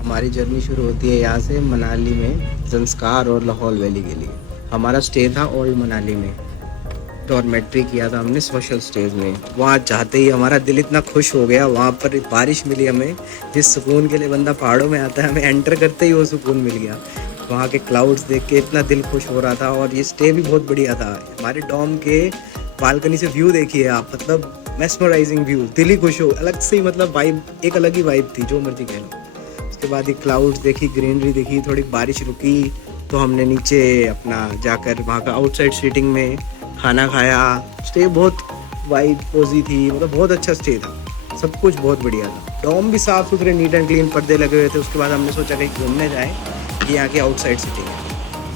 हमारी जर्नी शुरू होती है यहाँ से मनाली में ज़ंस्कार और लाहौल वैली के लिए। हमारा स्टे था ओल्ड मनाली में, डॉर्मेट्री किया था हमने सोशल स्टेज में। वहाँ जाते ही हमारा दिल इतना खुश हो गया, वहाँ पर बारिश मिली हमें। जिस सुकून के लिए बंदा पहाड़ों में आता है, हमें एंटर करते ही वो सुकून मिल गया। वहाँ के क्लाउड्स देख के इतना दिल खुश हो रहा था। और ये स्टे भी बहुत बढ़िया था। हमारे डॉम के बालकनी से व्यू देखिए आप, मतलब मेस्मराइजिंग व्यू, दिल ही खुश हो। अलग से ही मतलब वाइब, एक अलग ही वाइब थी, जो मर्जी कह लो। उसके बाद ये क्लाउड्स देखी, ग्रीनरी देखी, थोड़ी बारिश रुकी तो हमने नीचे अपना जाकर वहाँ का आउटसाइड सीटिंग में खाना खाया। स्टे बहुत वाइब पोजी थी, मतलब बहुत अच्छा स्टे था, सब कुछ बहुत बढ़िया था। डॉम भी साफ़ सुथरे, नीट एंड क्लीन, पर्दे लगे हुए थे। उसके बाद हमने सोचा कहीं घूमने जाएँ, ये यहाँ की आउटसाइड सिटी है।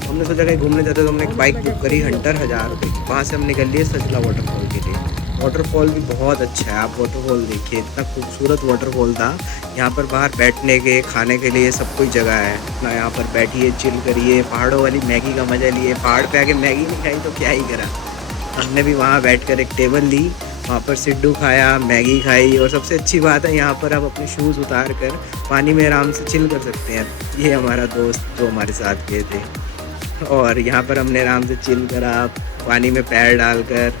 हमने सोचा कहीं घूमने जाते तो हमने एक बाइक बुक करी, हंटर, 1000 रुपये की। वहाँ से हम निकल लिए सजला वाटरफॉल के लिए। वाटरफॉल भी बहुत अच्छा है, आप वाटरफॉल देखिए, इतना खूबसूरत वाटरफॉल था। यहाँ पर बाहर बैठने के, खाने के लिए सब कुछ जगह है। अपना यहाँ पर बैठिए, चिल करिए, पहाड़ों वाली मैगी का मज़ा लिए। पहाड़ पे आके मैगी नहीं खाई तो क्या ही करा। हमने भी वहाँ बैठकर एक टेबल ली, वहाँ पर सिड्डू खाया, मैगी खाई। और सबसे अच्छी बात है, यहाँ पर आप अपने शूज़ उतार कर पानी में आराम से चिल कर सकते हैं। ये हमारा दोस्त जो हमारे साथ गए थे, और यहाँ पर हमने आराम से चिल करा, पानी में पैर डालकर।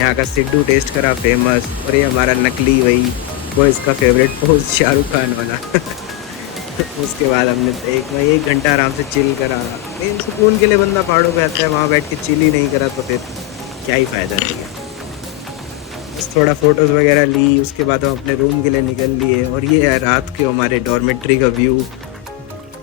यहाँ का सिड्डू टेस्ट करा फेमस। और ये हमारा नकली वही, वो इसका फेवरेट पोज शाहरुख खान वाला। उसके बाद हमने एक घंटा आराम से चिल करा। सुकून के लिए बंदा पहाड़ों पे आता है, वहाँ बैठ के चिल ही नहीं करा तो फिर क्या ही फ़ायदा नहीं है। बस थोड़ा फ़ोटोज़ वगैरह ली, उसके बाद हम अपने रूम के लिए निकल लिए। और ये है रात के हमारे डॉर्मेट्री का व्यू।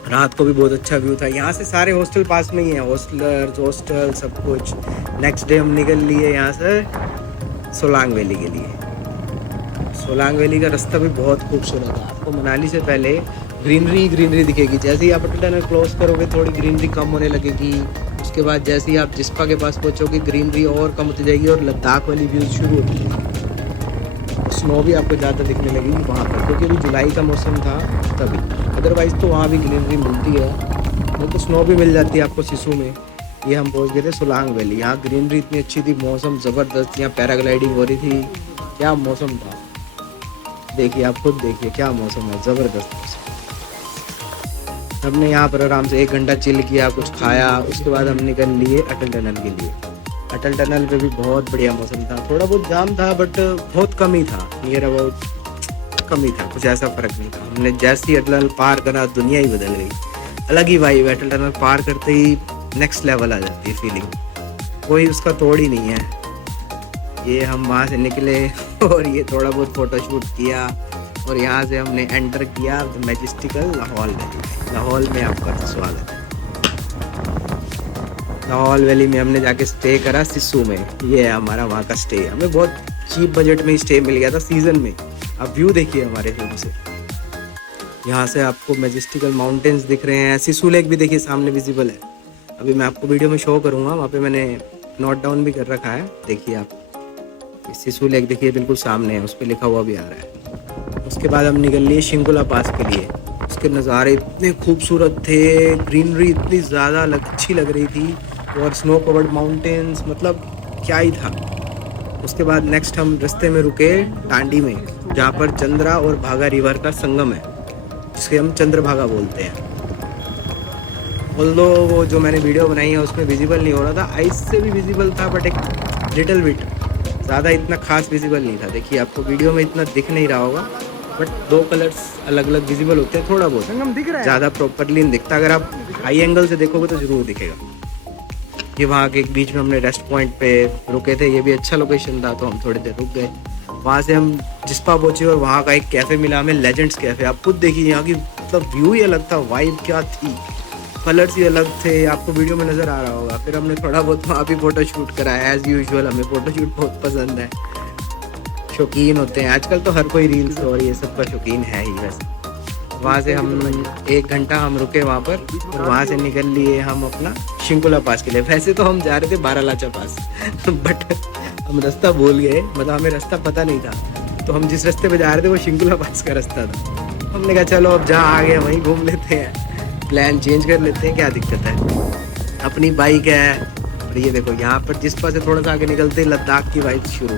रात को भी बहुत अच्छा व्यू था। यहाँ से सारे हॉस्टल पास में ही हैं, हॉस्टल सब कुछ। नेक्स्ट डे हम निकल लिए यहाँ से सोलांग वैली के लिए। सोलांग वैली का रास्ता भी बहुत खूबसूरत है। आपको मनाली से पहले ग्रीनरी दिखेगी। जैसे ही आप अटल टनल क्रॉस करोगे, थोड़ी ग्रीनरी कम होने लगेगी। उसके बाद जैसे ही आप जिस्पा के पास पहुँचोगे, ग्रीनरी और कम होती जाएगी और लद्दाख वाली व्यूज़ शुरू होती जाएगी। स्नो भी आपको ज़्यादा दिखने लगेगी वहाँ पर, क्योंकि अभी जुलाई का मौसम था तभी। अदरवाइज़ तो वहाँ भी ग्रीनरी मिलती है, वो तो स्नो भी मिल जाती है आपको सिसु में। ये हम पहुँच गए थे सोलांग वैली। यहाँ ग्रीनरी इतनी अच्छी थी, मौसम ज़बरदस्त, यहाँ पैराग्लाइडिंग हो रही थी। क्या मौसम था, देखिए आप खुद देखिए क्या मौसम है, ज़बरदस्त मौसम। हमने यहाँ पर आराम से 1 घंटा चिल किया, कुछ खाया। उसके बाद हम निकल लिए अटल टनल के लिए। अटल टनल पे भी बहुत बढ़िया मौसम था। थोड़ा बहुत जाम था बट बहुत कम ही था, नियर अबाउट कम ही था, कुछ ऐसा फ़र्क नहीं था। हमने जैसे ही अटल टनल पार करा, दुनिया ही बदल गई। अलग ही वाइब, अटल टनल पार करते ही नेक्स्ट लेवल आ जाती है फीलिंग, कोई उसका तोड़ ही नहीं है। ये हम वहाँ से निकले और ये थोड़ा बहुत फ़ोटोशूट किया। और यहाँ से हमने एंटर किया द मैजेस्टिकल लाहौल वैली। लाहौल में आपका स्वागत है। लाहौल वैली में हमने जाके स्टे करा सिसु में। ये है हमारा वहाँ का स्टे। हमें बहुत चीप बजट में स्टे मिल गया था सीज़न में। आप व्यू देखिए हमारे रूम से, यहाँ से आपको मैजेस्टिकल माउंटेन्स दिख रहे हैं। सिसु लेक भी देखिए सामने विजिबल है। अभी मैं आपको वीडियो में शो करूँगा, वहाँ पे मैंने नोट डाउन भी कर रखा है। देखिए आप, सिसु लेक देखिए बिल्कुल सामने है, उस पर लिखा हुआ भी आ रहा है। उसके बाद हम निकल लिए शिंकुला पास के लिए। उसके नज़ारे इतने खूबसूरत थे, ग्रीनरी इतनी ज़्यादा अच्छी लग रही थी, और स्नो कवर्ड माउंटेन्स, मतलब क्या ही था। उसके बाद नेक्स्ट हम रास्ते में रुके टांडी में, जहाँ पर चंद्रा और भागा रिवर का संगम है, जिसे हम चंद्रभागा बोलते हैं। ऑल्दो वो जो मैंने वीडियो बनाई है उसमें विजिबल नहीं हो रहा था, आइस से भी विजिबल था बट एक लिटिल बिट, ज़्यादा इतना खास विजिबल नहीं था। देखिए आपको वीडियो में इतना दिख नहीं रहा होगा, बट 2 कलर्स अलग अलग विजिबल होते हैं, थोड़ा बहुत संगम दिख रहा है, ज़्यादा प्रॉपरली नहीं दिखता। अगर आप हाई एंगल से देखोगे तो ज़रूर दिखेगा। ये वहाँ के एक बीच में हमने रेस्ट पॉइंट पे रुके थे, ये भी अच्छा लोकेशन था, तो हम थोड़ी देर रुक गए। वहाँ से हम जिस्पा पहुँचे और वहाँ का एक कैफ़े मिला हमें, लेजेंड्स कैफ़े। आप खुद देखिए यहाँ की मतलब व्यू ही अलग था, वाइब क्या थी, कलर्स ही अलग थे, आपको वीडियो में नज़र आ रहा होगा। फिर हमने थोड़ा बहुत वहाँ भी फ़ोटो शूट करा। एज़ यूजुअल हमें फ़ोटो शूट बहुत पसंद है, शौकीन होते हैं आजकल तो हर कोई रील्स और ये सब का शौकीन है ही। वैसे वहाँ से हम 1 घंटा हम रुके वहाँ पर, और वहाँ से निकल लिए हम अपना शिंकुला पास के लिए। वैसे तो हम जा रहे थे बारालाचा पास बट हम रास्ता भूल गए, मतलब हमें रास्ता पता नहीं था। तो हम जिस रास्ते पे जा रहे थे वो शिंकुला पास का रास्ता था। हमने कहा चलो अब जहाँ आ गए वहीं घूम लेते हैं, प्लान चेंज कर लेते हैं, क्या दिक्कत है, अपनी बाइक है। और ये देखो यहाँ पर जिस्पा से थोड़ा सा आगे निकलते ही लद्दाख की वाइब शुरू।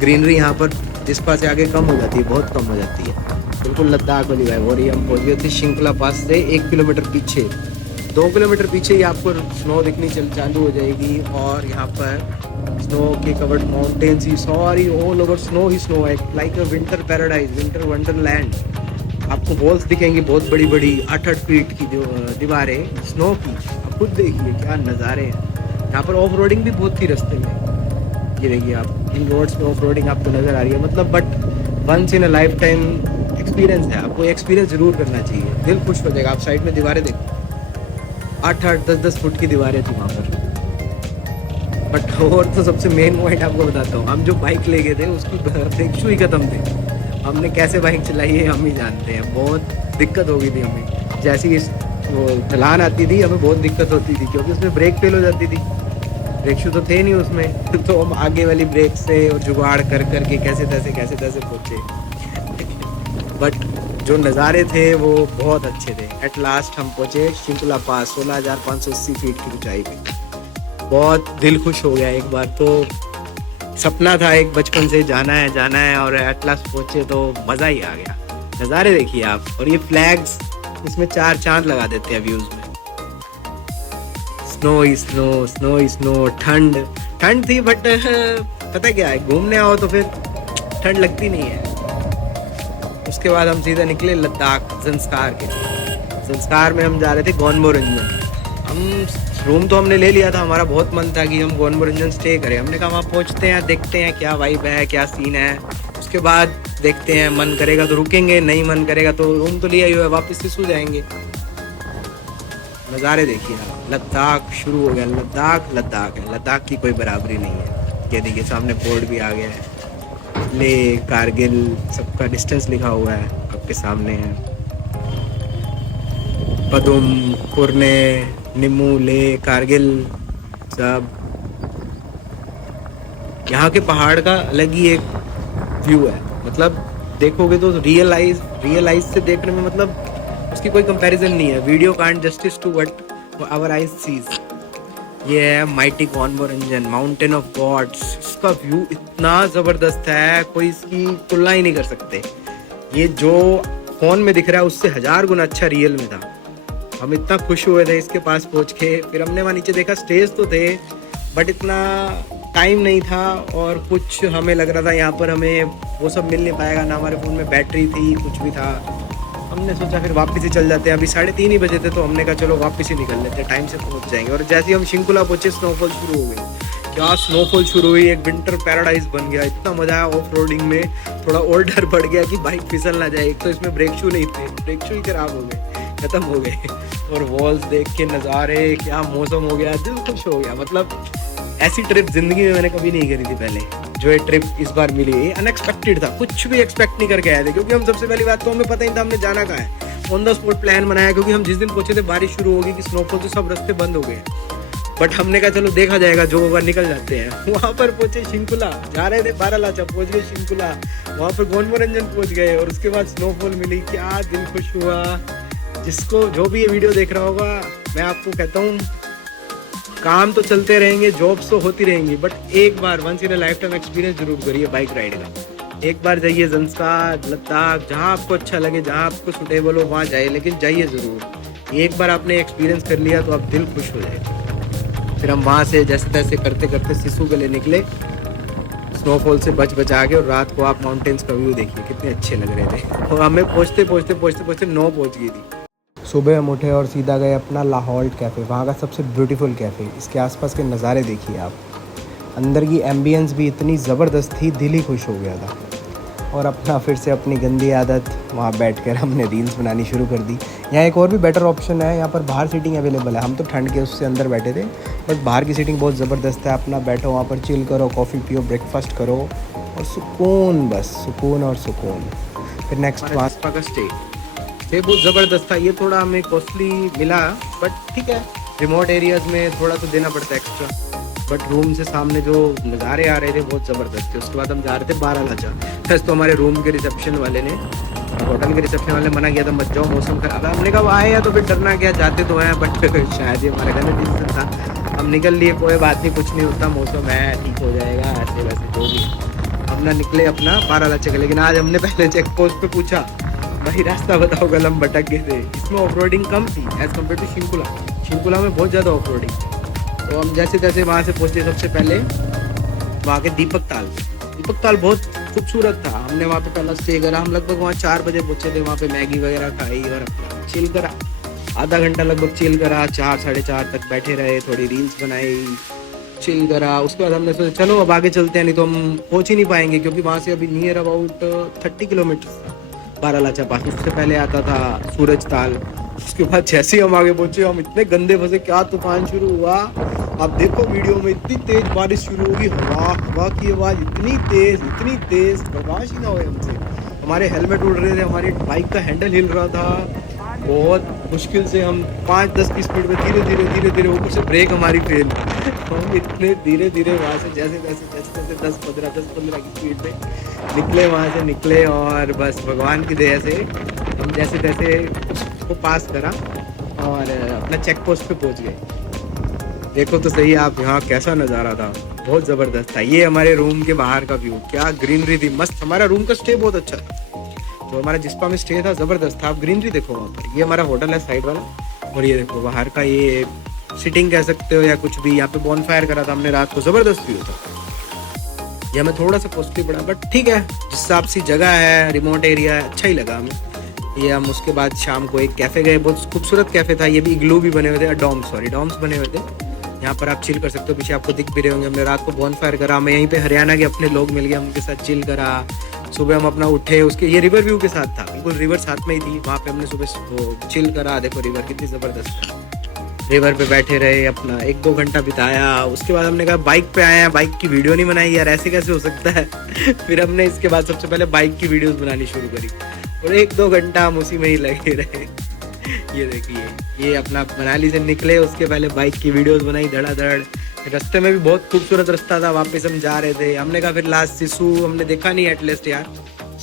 ग्रीनरी यहाँ पर जिस्पा से आगे कम हो जाती है, बहुत कम हो जाती है। बिल्कुल लद्दाख वाली वाइब हो रही है। हम पहुंच गए थे शिंकला पास से 1 किलोमीटर पीछे, 2 किलोमीटर पीछे ही आपको स्नो दिखनी चालू हो जाएगी। और यहाँ पर स्नो के कवर्ड माउंटेन्स ही सॉरी ऑल ओवर स्नो ही स्नो है, लाइक अ विंटर पैराडाइज, विंटर वंडरलैंड। आपको वॉल्स दिखेंगी बहुत बड़ी बड़ी 8-8 फीट की दीवारें स्नो की। आप खुद देखिए क्या नज़ारे हैं। यहाँ पर ऑफ रोडिंग भी बहुत थी रास्ते में, ये देखिए आप इन रोड्स पे ऑफ रोडिंग आपको नज़र आ रही है। मतलब but once in a life time experience है, आपको एक्सपीरियंस ज़रूर करना चाहिए, दिल खुश हो जाएगा। आप साइड में दीवारें देखो, 8-8 10-10 फुट की दीवारें थी वहाँ पर। बट और तो सबसे मेन पॉइंट आपको बताता हूँ, हम जो बाइक ले गए थे उसकी ब्रेक शू ही ख़त्म थे। हमने कैसे बाइक चलाई है हम ही जानते हैं, बहुत दिक्कत हो गई थी हमें। जैसी वो चलान आती थी हमें बहुत दिक्कत होती थी, क्योंकि उसमें ब्रेक फेल हो जाती थी, ब्रेक शू तो थे नहीं उसमें। तो हम आगे वाली ब्रेक से और जुगाड़ कर करके कैसे तैसे पहुँचे। बट जो नज़ारे थे वो बहुत अच्छे थे। एट लास्ट हम पहुँचे शिंकुला पास, 16,580 फीट की ऊंचाई पे। बहुत दिल खुश हो गया। एक बार तो सपना था एक बचपन से जाना है और एट लास्ट पहुँचे तो मज़ा ही आ गया। नज़ारे देखिए आप, और ये फ्लैग्स इसमें 4 चांद लगा देते हैं व्यूज़ में। स्नो ही स्नो, स्नो ही स्नो। ठंड थी बट पता क्या है, घूमने आओ तो फिर ठंड लगती नहीं है। उसके बाद हम सीधा निकले लद्दाख ज़ंस्कार के लिए। ज़ंस्कार में हम जा रहे थे गोनबो रंजन। हम रूम तो हमने ले लिया था, हमारा बहुत मन था कि हम गोनबो रंजन स्टे करें। हमने कहा वहाँ पहुँचते हैं, देखते हैं क्या वाइब है, क्या सीन है, उसके बाद देखते हैं, मन करेगा तो रुकेंगे, नहीं मन करेगा तो रूम तो लिया ही हुआ है, वापस से सो जाएंगे। नज़ारे देखिए आप, लद्दाख शुरू हो गया। लद्दाख है, लद्दाख की कोई बराबरी नहीं है। ये देखिए सामने बोर्ड भी आ गया है, ले कारगिल सबका डिस्टेंस लिखा हुआ है आपके सामने है। पदुम, पुरने, निम्मू, ले, कारगिल सब। यहाँ के पहाड़ का अलग ही एक व्यू है, मतलब देखोगे तो रियलाइज से देखने में मतलब उसकी कोई कंपैरिजन नहीं है। Video can't justice to what our eyes sees. ये है mighty Gonbo Rangjon, mountain of gods. इसका व्यू इतना ज़बरदस्त है, कोई इसकी तुलना ही नहीं कर सकते। ये जो फ़ोन में दिख रहा है उससे 1000 गुना अच्छा रियल में था। हम इतना खुश हुए थे इसके पास पहुंच के। फिर हमने वहाँ नीचे देखा, स्टेज तो थे बट इतना टाइम नहीं था, और कुछ हमें लग रहा था यहाँ पर हमें वो सब मिल नहीं पाएगा, ना हमारे फ़ोन में बैटरी थी, कुछ भी था। हमने सोचा फिर वापस ही चल जाते हैं। अभी 3:30 ही बजे थे, तो हमने कहा चलो वापस ही निकल लेते हैं, टाइम से पहुँच जाएंगे। और जैसे ही हम शिंकुला पहुँचे स्नोफॉल शुरू हो गई। क्या स्नोफॉल शुरू हुई, एक विंटर पैराडाइज बन गया। इतना मज़ा आया ऑफ रोडिंग में। थोड़ा और डर बढ़ गया कि बाइक फिसल ना जाए, एक तो इसमें ब्रेक शू नहीं थे, ब्रेक शू ही खराब हो गए, ख़त्म हो गए। और वॉल्स देख के नज़ारे, क्या मौसम हो गया, दिल खुश हो गया। मतलब ऐसी ट्रिप ज़िंदगी में मैंने कभी नहीं करी थी पहले, जो ये ट्रिप इस बार मिली। ये अनएक्सपेक्टेड था, कुछ भी एक्सपेक्ट नहीं करके आए थे, क्योंकि हम सबसे पहली बात तो हमें पता ही था हमने जाना कहाँ है। ऑन द स्पॉट प्लान बनाया, क्योंकि हम जिस दिन पहुंचे थे बारिश शुरू हो गई कि स्नोफॉल से सब रास्ते बंद हो गए। बट हमने कहा चलो देखा जाएगा, जो होगा निकल जाते हैं। वहाँ पर पहुंचे शिंकुला, जा रहे थे बारालाचा, पहुंच गए शिंकुला, वहाँ पर गोनबो रंजन पहुंच गए, और उसके बाद स्नोफॉल मिली। क्या दिल खुश हुआ। जिसको जो भी ये वीडियो देख रहा होगा, मैं आपको कहता हूँ काम तो चलते रहेंगे, जॉब्स तो होती रहेंगी, बट एक बार once in a life time experience जरूर करिए बाइक राइड का। एक बार जाइए ज़ंस्कार, लद्दाख, जहाँ आपको अच्छा लगे, जहाँ आपको सुटेबल हो वहाँ जाइए, लेकिन जाइए ज़रूर। एक बार आपने एक्सपीरियंस कर लिया तो आप दिल खुश हो जाएगा। फिर हम वहाँ से जैसे तैसे करते करते सिसु के लिए निकले, स्नोफॉल से बचा के, और रात को आप माउंटेन्स का व्यू देखिए कितने अच्छे लग रहे थे। और हमें पहुँचते 9 पहुँच गई थी। सुबह हम उठे और सीधा गए अपना लाहौल्ट कैफ़े, वहाँ का सबसे ब्यूटीफुल कैफ़े। इसके आसपास के नज़ारे देखिए आप, अंदर की एम्बियंस भी इतनी ज़बरदस्त थी, दिल ही खुश हो गया था। और अपना फिर से अपनी गंदी आदत, वहाँ बैठकर हमने रील्स बनानी शुरू कर दी। यहाँ एक और भी बेटर ऑप्शन है, यहाँ पर बाहर सीटिंग अवेलेबल है। हम तो ठंड के उससे अंदर बैठे थे, बट बाहर की सीटिंग बहुत ज़बरदस्त है। अपना बैठो वहाँ पर, चिल करो, कॉफ़ी पियो, ब्रेकफास्ट करो, और सुकून, बस सुकून और सुकून। फिर नेक्स्ट वहाँ का स्टे बहुत ज़बरदस्त था। ये थोड़ा हमें कॉस्टली मिला, बट ठीक है, रिमोट एरियाज़ में थोड़ा तो देना पड़ता है एक्स्ट्रा। बट रूम से सामने जो नज़ारे आ रहे थे बहुत ज़बरदस्त थे। उसके बाद हम जा रहे थे बारालाचा। बस तो हमारे रूम के रिसेप्शन वाले ने, होटल के रिसेप्शन वाले ने मना किया था, मत जाओ, मौसम खराब है। हमने कहा आए या तो फिर डरना क्या, जाते तो हैं, बट शायद ये हमारा गलत डिसीजन था। हम निकल लिए, कोई बात नहीं, कुछ नहीं होता, मौसम है, ठीक हो जाएगा, ऐसे वैसे जो भी। हम ना निकले अपना बारालाचा के। लेकिन आज हमने पहले चेक पोस्ट पे पूछा भाई रास्ता बताओ, कल हम भटक गए थे। इसमें ऑफ रोडिंग कम थी as compare to Shinkula. Shinkula में बहुत ज़्यादा ऑफ रोडिंग। तो हम जैसे तैसे वहाँ से पहुँचे। सबसे पहले वहाँ के दीपक ताल बहुत खूबसूरत था। हमने वहाँ पे पहला स्टे करा। हम लगभग वहाँ 4 बजे पहुँचे थे। वहाँ पे मैगी वगैरह खाई और अपना चिल करा। आधा घंटा लगभग चिल करा। 4 साढ़े 4 तक बैठे रहे, थोड़ी रील्स बनाई, चिल करा। उसके बाद हमने सोचा चलो अब आगे चलते हैं, नहीं तो हम पहुँच ही नहीं पाएंगे, क्योंकि वहाँ से अभी नियर अबाउट 30 किलोमीटर बारालाचा पास। उससे पहले आता था सूरज ताल। उसके बाद जैसे ही हम आगे पहुंचे, हम इतने गंदे फंसे, क्या तूफान शुरू हुआ। आप देखो वीडियो में, इतनी तेज बारिश शुरू होगी, हवा की आवाज़ इतनी तेज बर्दाश्त ही ना हुए हमसे। हमारे हेलमेट उड़ रहे थे, हमारी बाइक का हैंडल हिल रहा था। बहुत मुश्किल से हम 5-10 की स्पीड में धीरे ऊपर से ब्रेक हमारी फेल। हम इतने धीरे वहाँ से जैसे 10-15 की स्पीड में निकले और बस भगवान की दया से हम जैसे तैसे उसको पास करा और अपना चेक पोस्ट पे पहुँच गए। देखो तो सही आप यहाँ कैसा नज़ारा था, बहुत ज़बरदस्त था। ये हमारे रूम के बाहर का व्यू, क्या ग्रीनरी थी, मस्त। हमारा रूम का स्टे बहुत अच्छा था। तो हमारा जिस्पा में स्टे था, ज़बरदस्त था। आप ग्रीनरी देखो वहाँ पर। ये हमारा होटल है साइड वाला, और ये देखो बाहर का, ये सिटिंग कह सकते हो या कुछ भी। यहाँ पे बॉनफायर करा था हमने रात को, ज़बरदस्त व्यू था। ये हमें थोड़ा सा कॉस्टली पड़ा, बट ठीक है, जिस हिसाब से जगह है, रिमोट एरिया है, अच्छा ही लगा हमें। ये हम उसके बाद शाम को एक कैफ़े गए, बहुत खूबसूरत कैफ़े था। ये भी इग्लू भी बने हुए थे, डॉम्स बने हुए थे। यहाँ पर आप चिल कर सकते हो, पीछे आपको दिख भी रहे होंगे। हमने रात को बॉनफायर करा। हमें यहीं पे हरियाणा के अपने लोग मिल गए, हम उनके साथ चिल करा। सुबह हम अपना उठे, उसके ये रिवर व्यू के साथ था, बिल्कुल रिवर साथ में ही थी। वहाँ पे हमने सुबह वो चिल करा। देखो रिवर कितनी ज़बरदस्त है। रिवर पे बैठे रहे, अपना 1-2 घंटा बिताया। उसके बाद हमने कहा बाइक पे आए हैं, बाइक की वीडियो नहीं बनाई यार, ऐसे कैसे हो सकता है। फिर हमने इसके बाद सबसे पहले बाइक की वीडियोस बनानी शुरू करी और 1-2 घंटा हम उसी में ही लगे रहे। ये देखिए, ये अपना मनाली से निकले, उसके पहले बाइक की वीडियोस बनाई धड़ाधड़। रास्ते में भी बहुत खूबसूरत रास्ता था, वापस हम जा रहे थे। हमने कहा फिर लास्ट सिसु हमने देखा नहीं एटलीस्ट यार।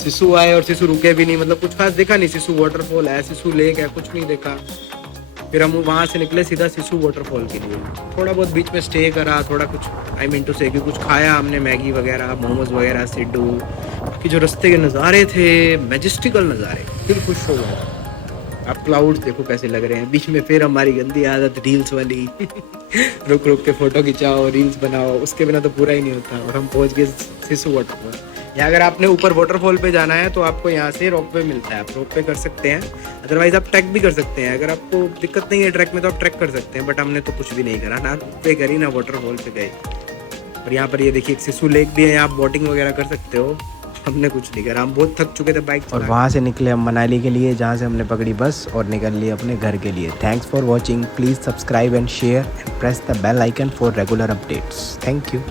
सिसु आए और सिसु रुके भी नहीं, मतलब कुछ खास देखा नहीं। सिसु वाटरफॉल है, सिसु लेक है, कुछ नहीं देखा। फिर हम वहाँ से निकले सीधा सिसु वाटरफॉल के लिए। थोड़ा बहुत बीच में स्टे करा, थोड़ा कुछ आई मीन टू से कि कुछ खाया हमने, मैगी वगैरह, मोमोज वगैरह, सिड्डू कि जो रास्ते के नज़ारे थे, मैजेस्टिकल नज़ारे, दिल खुश हो गया। आप क्लाउड्स देखो कैसे लग रहे हैं। बीच में फिर हमारी गंदी आदत रील्स वाली रुक के फ़ोटो खिंचाओ, रील्स बनाओ, उसके बिना तो पूरा ही नहीं होता। और हम पहुँच गए सिसु वाटरफॉल। या अगर आपने ऊपर वाटरफॉल पे जाना है तो आपको यहाँ से रोप वे मिलता है, आप रोप वे कर सकते हैं। अदरवाइज आप ट्रैक भी कर सकते हैं। अगर आपको दिक्कत नहीं है ट्रैक में तो आप ट्रैक कर सकते हैं, बट हमने तो कुछ भी नहीं करा, ना पे करी ना वाटरफॉल पे गए। और यहाँ पर ये देखिए एक सिसु लेक भी है, आप बोटिंग वगैरह कर सकते हो। हमने कुछ नहीं करा, हम बहुत थक चुके थे बाइक चला। और वहाँ से निकले हम मनाली के लिए, जहाँ से हमने पकड़ी बस और निकल लिए अपने घर के लिए। Thanks for watching, please subscribe and share and press the bell icon for regular updates. Thank you.